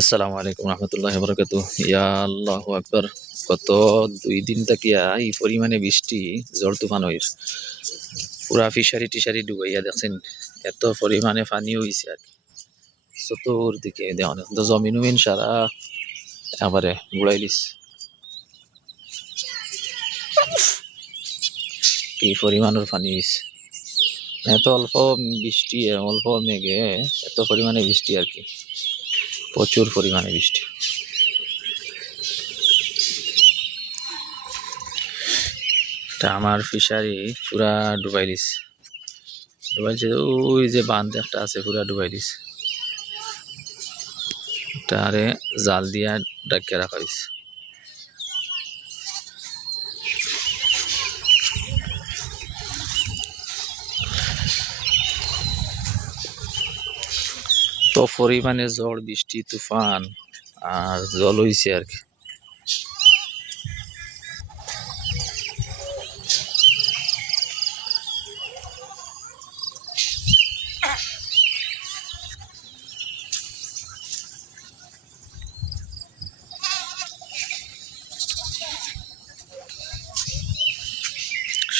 আসসালামু আলাইকুম রহমতুল্লাহি বারাকাতুহ। ইয়া আল্লাহু আকবার। গত 2 দিন তাকিয়া এই পরিমাণে বৃষ্টি, ঝড় তুফান হইর পুরা ফিশারি টিশারি ডুবাইয়া দেখছেন। এত পরিমাণে পানি হইছে আর কি। চতুর্দিকে দেখুন, তো জমিন উমিন সারা এবারে বুড়াই দিস। কি পরিমাণের পানি হইছে, এত অল্প বৃষ্টি, অল্প মেঘে এত পরিমাণে বৃষ্টি আর কি, প্রচুর পরিমাণে বৃষ্টি। তা আমার ফিশারি পুরা ডুবাই দিছে। ডুবাইছে, ওই যে বাঁধ একটা আছে পুরা ডুবাই দিছে। তারে জাল দিয়া ডাকিয়ে রাখা হয়েছে। তো পরিমাণে ঝড় বৃষ্টি তুফান আর জল হইছে আর কি।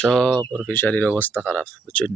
সব ফিশারির অবস্থা খারাপ, বুঝছেন।